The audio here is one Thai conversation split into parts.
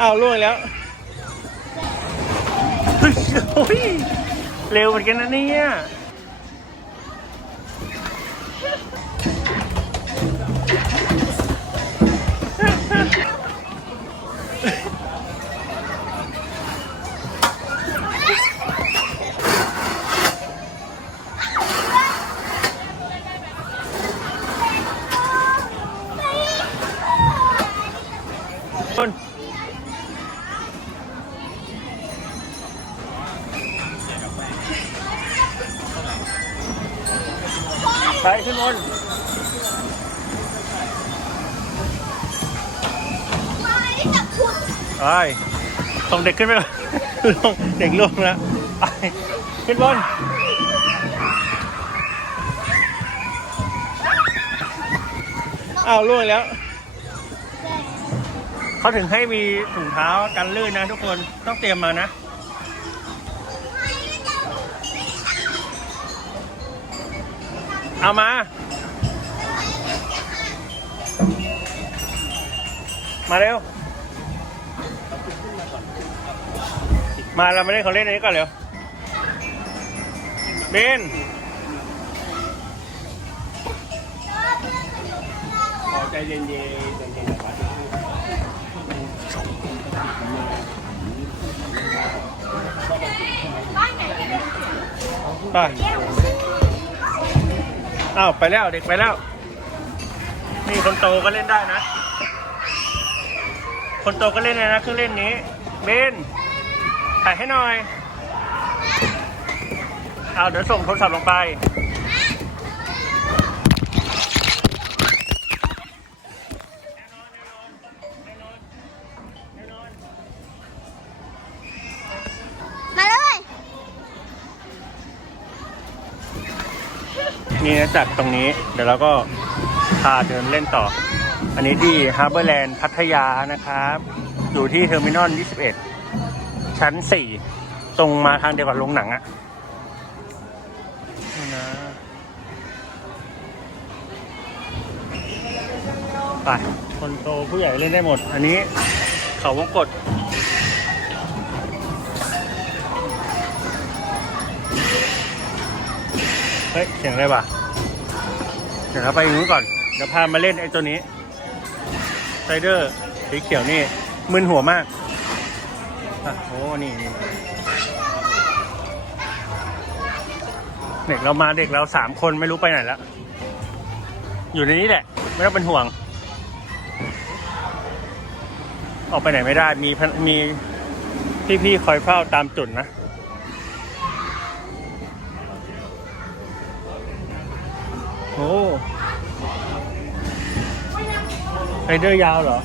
อ้าวล่วงแล้วเฮ้ยโอ้ยเร็วเหมือนกันนะเนี่ย ไปขึ้นบนไปส่งเด็กขึ้นไปก่อนลงเด็กลงแล้วไปขึ้นบนอ้าวล่วงแล้ว เขาถึงให้มีถุงเท้ากันลื่นนะทุกคนต้องเตรียมมานะ เอามา มาเร็ว มาเรามาเล่นเขาเล่นอันนี้ก่อนเร็วเบนใจเย็นๆใจเย็นๆไป อ้าวไปแล้วเด็กไปแล้ว นี่คนโตก็เล่นได้นะ คนโตก็เล่นได้นะเครื่องเล่นนี้ เบนถ่ายให้หน่อย เอาเดี๋ยวส่งโทรศัพท์ลงไป นี่นะจากตรงนี้ เดี๋ยวเราก็พาเดินเล่นต่อ อันนี้ที่ฮาร์เบอร์แลนด์พัทยานะครับ อยู่ที่เทอร์มินอล 21 ชั้น 4 ตรงมาทางเดียวกับโรงหนังอะนี่นะไปคนโตผู้ใหญ่เล่นได้หมด อันนี้เขาวงกด เฮ้ยเสียงอะไรวะเดี๋ยวเราไปนู้นก่อนเดี๋ยวพามาเล่นไอ้ตัวนี้ไซเดอร์สีเขียวนี่มึนหัวมากอะโอ้นี่นี่เด็กเรามาเด็กเราสามคนไม่รู้ไปไหนแล้ว อยู่ในนี้แหละ ไม่ต้องเป็นห่วง ออกไปไหนไม่ได้มีมีพี่ๆคอยเฝ้าตามจุดนะ ไรเดอร์ยาวเหรอ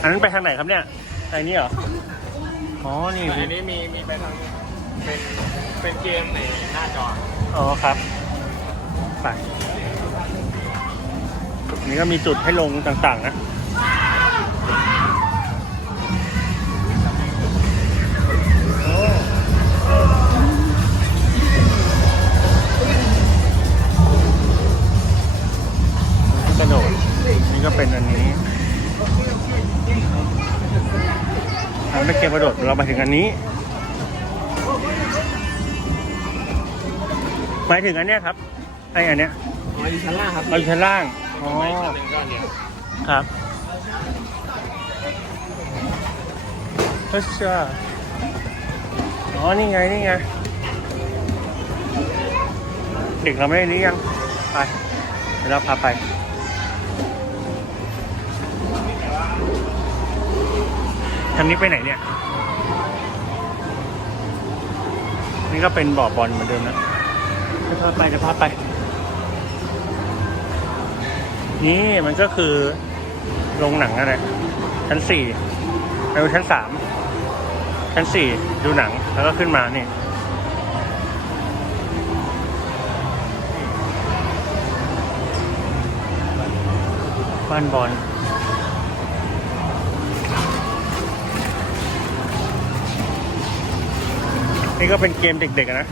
อันนั้นไปทางไหนครับเนี่ยไปนี่เหรอ อ๋อ นี่ อันนี้มีมีไปทางเป็นเป็นเกมในหน้าจอ อ๋อครับ ไปอันนี้ก็มีจุดให้ลงต่างๆนะ ก็เป็นอันนี้เราไม่เกมกระโดดเราไปถึงอันนี้หมายถึงอันเนี้ยครับไออันเนี้ยอ๋ออยู่ชั้นล่างครับเราอยู่ชั้นล่างอ๋อไม่ชั้นหนึ่งก็เนี่ยครับเฮ้ยเชื่ออ๋อนี่ไงนี่ไงเด็กเราไม่ได้หรือยังไปเดี๋ยวเราพาไป ทางนี้ไปไหนเนี่ย นี่ก็เป็นบ่อบอลเหมือนเดิมนะเดี๋ยวพาไปเดี๋ยวพาไป นี่มันก็คือโรงหนังอะไรชั้นสี่ไปดูชั้นสามชั้นสี่ดูหนังแล้วก็ขึ้นมานี่บ้านบอล นี่ก็เป็นเกมเด็กๆนะ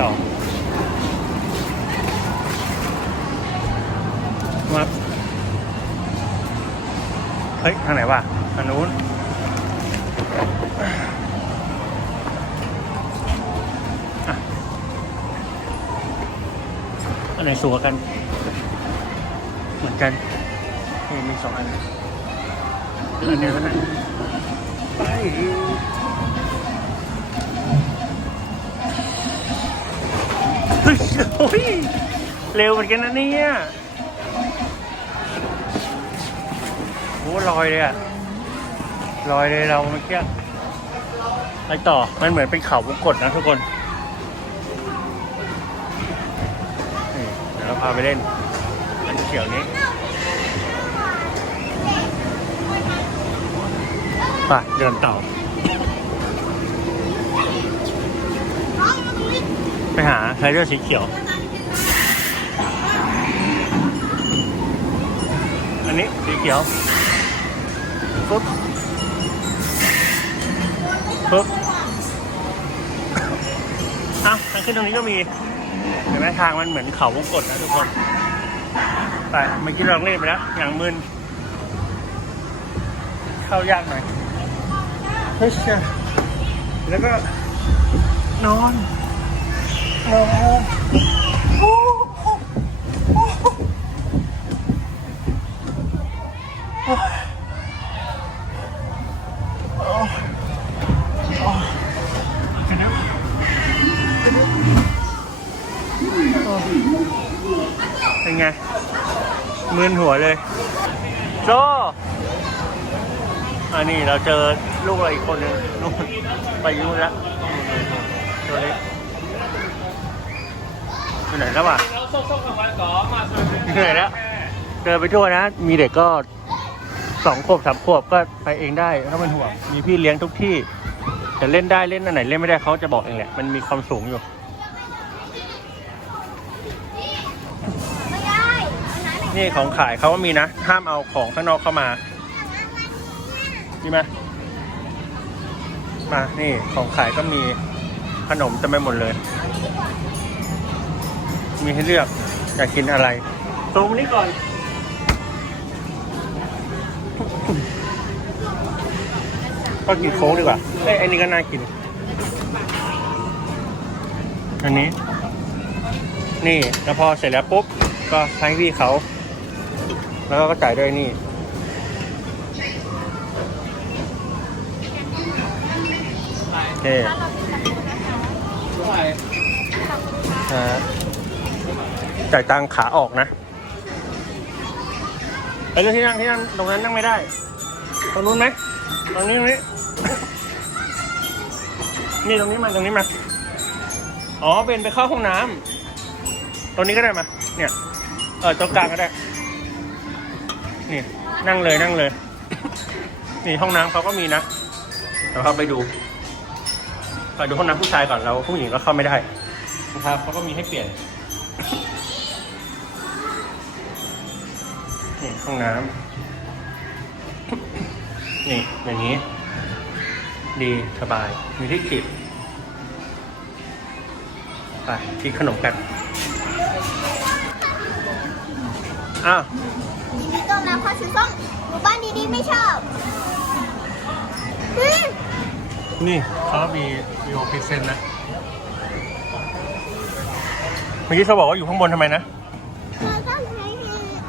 ต่อครับเฮ้ย ทางไหนวะทางนู้น อันไหนสูงกว่ากัน เหมือนกันนี่มีสองอันอันเดียวกันไปเร็วเหมือนกันนะเนี่ยโอ้ลอยเลยอะ ลอยเลยเราเมื่อกี้ไปต่อ มันเหมือนเป็นเขาวงกตนะทุกคนนี่เดี๋ยวเราพาไปเล่น อันเขียวนี้ไปเดินต่อ ไปหาไทเดอร์สีเขียว อันนี้สีเขียวปุ๊บ ปุ๊บอ้าวทางขึ้นตรงนี้ก็มี เห็นไหมทางมันเหมือนเขาวงกตนะทุกคนไปเมื่อกี้เราเล่นไปแล้วอย่างมึน เข้ายากหน่อย เฮ้ยเชี่ยแล้วก็นอนนอน เป็นไงมึนหัวเลย โจอันนี้เราเจอลูกเราอีกคนหนึ่งนู่นไปยุ่นแล้วตัวเล็กไหนแล้ววะเราส่งส่งกับวันก่อมาสเหนื่อยแล้วเดินไปทั่วนะ มีเด็กก็สองขวบสามขวบก็ไปเองได้ถ้ามันห่วงมีพี่เลี้ยงทุกที่แต่เล่นได้เล่นอันไหนเล่นไม่ได้เขาจะบอกเองแหละ มันมีความสูงอยู่ ไม่ได้อั นนั้นนี่ของขายเขาก็มีนะ ห้ามเอาของข้างนอกเข้ามานี่ไหมมานี่ของขายก็มีขนมเต็มไปหมดเลย มีให้เลือกอยากกินอะไร ตรงนี้ก่อนก็กินโค้กดีกว่าเอ้ยอันนี้ก็น่ากิน อันนี้ นี่ แล้วพอเสร็จแล้วปุ๊บ ก็ให้พี่เขา แล้วก็จ่ายด้วยนี่ โอเคเท่าไหร่อ่าจ่ายตังขาออกนะไปเรื่องที่นั่งที่นั่งตรงนั้นนั่งไม่ได้ ตรงนู้นไหมตรงนี้ตรงนี้ นี่ตรงนี้มาตรงนี้มา อ๋อเป็นไปเข้าห้องน้ำตรงนี้ก็ได้มา เนี่ย เออตรงกลางก็ได้ นี่นั่งเลยนั่งเลย นี่ห้องน้ำเขาก็มีนะเดี๋ยวเราไปดูไปดูห้องน้ำผู้ชายก่อนเราผู้หญิงก็เข้าไม่ได้นะครับเขาก็มีให้เปลี่ยนนี่ห้องน้ำนี่อย่างนี้ ดีสบายมีที่กิบไปกินขนมกันอ้าวดีดีต้ มน้ำข้าวชุดส้มหมู่บ้านดีๆไม่ชอบอืมนี่เขามีวิวพิเซนนะ เมื่อกี้เขาบอกว่าอยู่ข้างบนทำไมนะ เราต้องใช้ชีวิต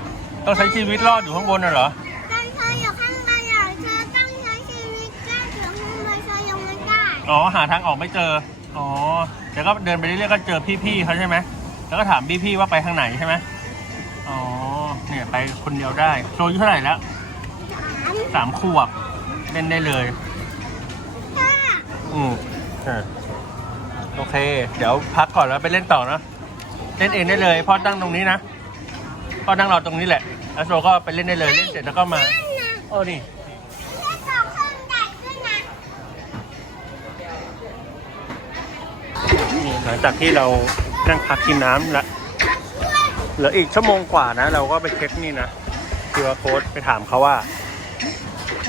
ต้องใช้ชีวิตรอดอยู่ข้างบนน่ะเหรอ การเธออยู่ข้างในอะเธอต้องใช้ชีวิตแก้เสือข้างในเธอยังไม่ได้อ๋อ หาทางออกไม่เจอ อ๋อเดี๋ยวก็เดินไปเรื่อยๆก็เจอพี่ๆเขาใช่ไหมแล้วก็ถามพี่ๆว่าไปทางไหนใช่ไหม อ๋อ เนี่ยไปคนเดียวได้โจอายุเท่าไหร่แล้วถามสามขวบเล่นได้เลยถ้าอืมอ่าโอเค เดี๋ยวพักก่อนแล้วไปเล่นต่อเนอะเล่นเองได้เลยพ่อตั้งตรงนี้นะพ่อนั่งรอตรงนี้แหละ แล้วโจก็ไปเล่นได้เลยเล่นเสร็จแล้วก็มานั่นนะโอ้นี่เล่นต่อเครื่องใหญ่ขึ้นนะนี่หลังจากที่เรานั่งพักกินน้ำละ เหลืออีกชั่วโมงกว่านะ เราก็ไปเช็คนี่นะคิวอาร์โค้ดไปถามเขาว่า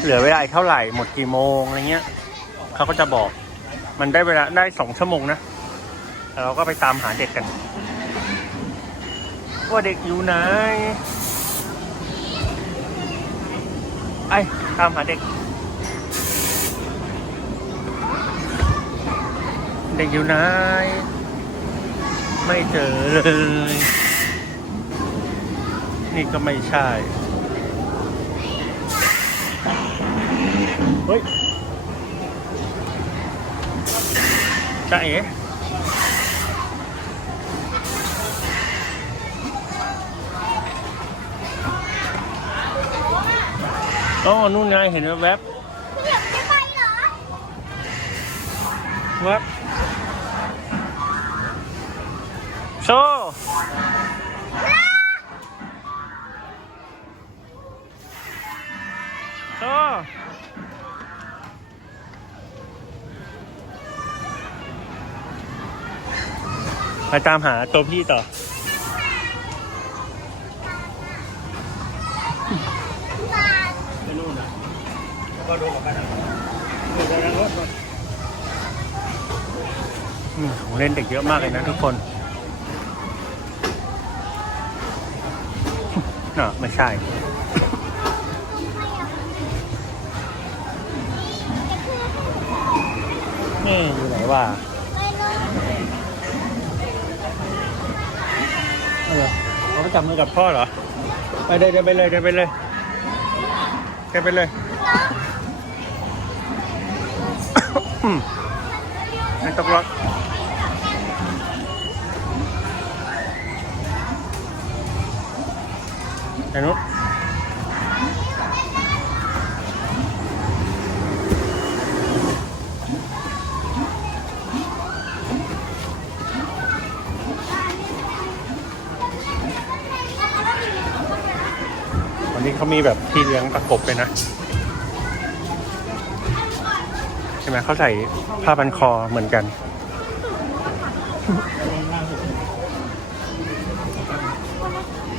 เหลือเวลาอีกเท่าไหร่หมดกี่โมงอะไรเงี้ยเขาก็จะบอกมันได้เวลาได้สองชั่วโมงนะแล้วเราก็ไปตามหาเด็กกัน ว่าเด็กอยู่ไหนไอ้ตามหาเด็ก เด็กอยู่ไหนไม่เจอเลย นี่ก็ไม่ใช่ เฮ้ยจ้าเอ๋อ๋อนู่นไงเห็นแวบพี่เหลียมจะไปเหรอแวบโชว์ ไปตามหาตัวพี่ต่อบาทไปนู่นอะก็ดูกับกันอะดูจากรถอืมของเล่นเด็กเยอะมากเลยนะทุกคนน่ะไม่ใช่ นี่อยู่ไหนวะเออเขาไปจับมือกับพ่อเหรอ ไปเลยเดินไปเลยเดินไปเลยเดินไปเลยไม่ต้องรถไอ้นุช เขามีแบบที่เลี้ยงประกบเลยนะใช่ไหมเขาใส่ผ้าพันคอเหมือนกัน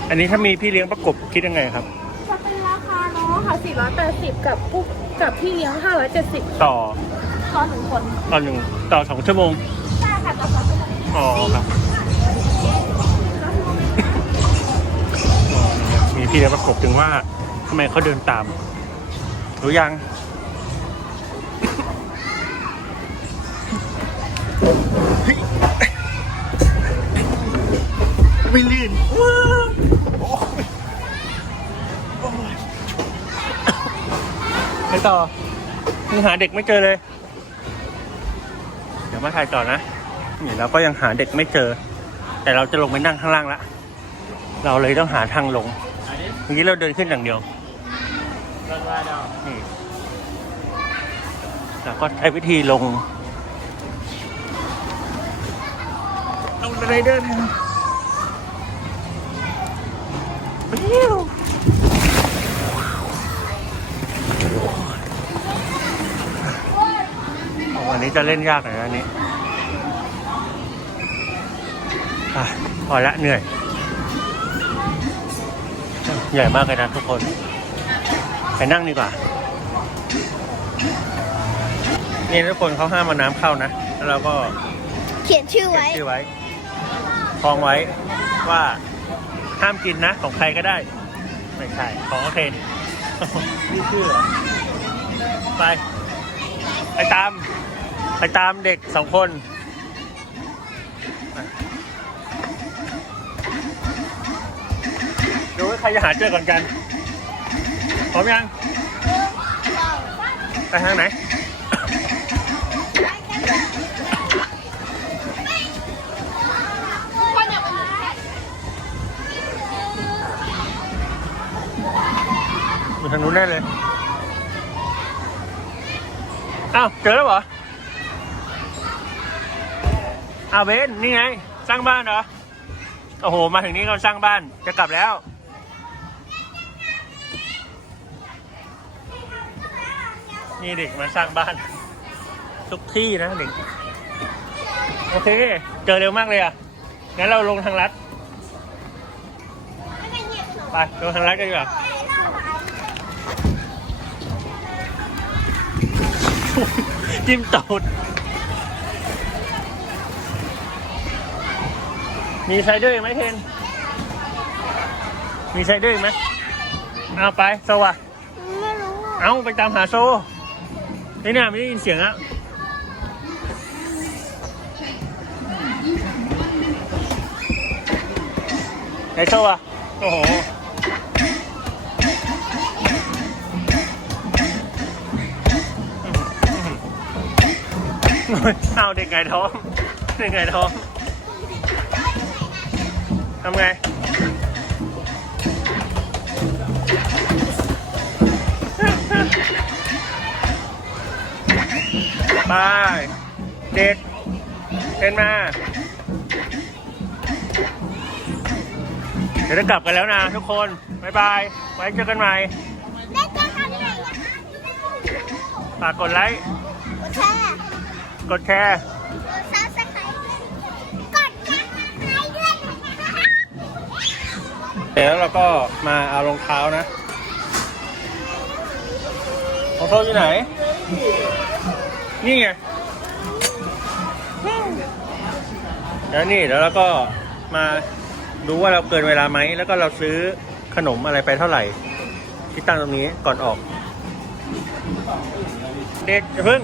อันนี้ถ้ามีพี่เลี้ยงประกบคิดยังไงครับ จะเป็นราคาเนาะค่ะ480 กับปุ๊บกับพี่เลี้ยง570ต่อต่อหนึ่งคน ต่อหนึ่งต่อสองชั่วโมงใช่ค่ะต่อสองชั่วโมงอ๋อครับ พี่เลี้ยงประกบถึงว่าทำไมเขาเดินตาม รู้ยัง ไม่ลื่นว้าวโอ้ยโอ้ยไปต่อยังหาเด็กไม่เจอเลย เดี๋ยวมาถ่ายต่อนะนี่เราก็ยังหาเด็กไม่เจอ แต่เราจะลงไปนั่งข้างล่างละ เราเลยต้องหาทางลง เมื่อกี้เราเดินขึ้นอย่างเดียวรถว่าดอกนี่เราก็ใช้วิธีลงลงอะไรเดินปิ้วโอ้วันนี้จะเล่นยากหน่อยนะอันนี้อะพอละเหนื่อย ใหญ่มากเลยนะทุกคน ไปนั่งดีกว่า นี่ทุกคนเขาห้ามมาน้ำเข้านะ แล้วเราก็เขียนชื่อเก็บไว้ชื่อไว้คล้องไว้ว่าห้ามกินนะ ของใครก็ได้ ไม่ใช่ของโอเคนนี่ชื่อเหรอไป ไปตาม ไปตามเด็กสองคน ใครจะหาเจอก่อนกันพร้อมยังไปทางไหนอยู่ทางนู้นได้เลย อ้าว เจอแล้วเหรอ อ้าวเบน นี่ไง สร้างบ้านเหรอ โอ้โห มาถึงนี้ก็สร้างบ้าน จะกลับแล้ว นี่เด็กมาสร้างบ้าน ทุกที่นะเด็ก โอเค เจอเร็วมากเลยอะ งั้นเราลงทางลัด ไป ลงทางลัดกันดีกว่าจิ้มตูดมีไซเดอร์อีกไหมเทน มีไซเดอร์อีกไหมเอาไปสวัสดีไม่รู้ เอ้าไปตามหาโซ นี่เนี่ยไม่ได้ยินเสียงอะไหนโซอะโอ้โหเอาเด็กไงท้องเด็กไงท้องทำไง ไปเด็กเดินมา เดี๋ยวจะกลับกันแล้วนะทุกคน บ๊ายบาย ไว้เจอกันใหม่ได้เจอกันไหนนะคะฝากกดไลค์ กดแชร์ กดแชร์กดซับสไครต์กดแชร์ให้ด้วยนะคะเดี๋ยวเราก็มาเอารองเท้านะรองเท้าอยู่ไหน นี่ไง แล้วนี่เดี๋ยวเราก็มาดูว่าเราเกินเวลาไหม แล้วก็เราซื้อขนมอะไรไปเท่าไหร่ ที่ตั้งตรงนี้ก่อนออก เด็กอย่าเพิ่ง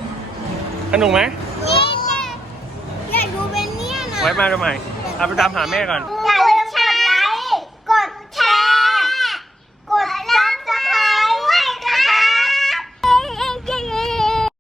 ขนมไหมนี่ไงอยากดูเป็นเนี่ยนะไว้มาทำไมเอาไปตามหาแม่ก่อน อยาก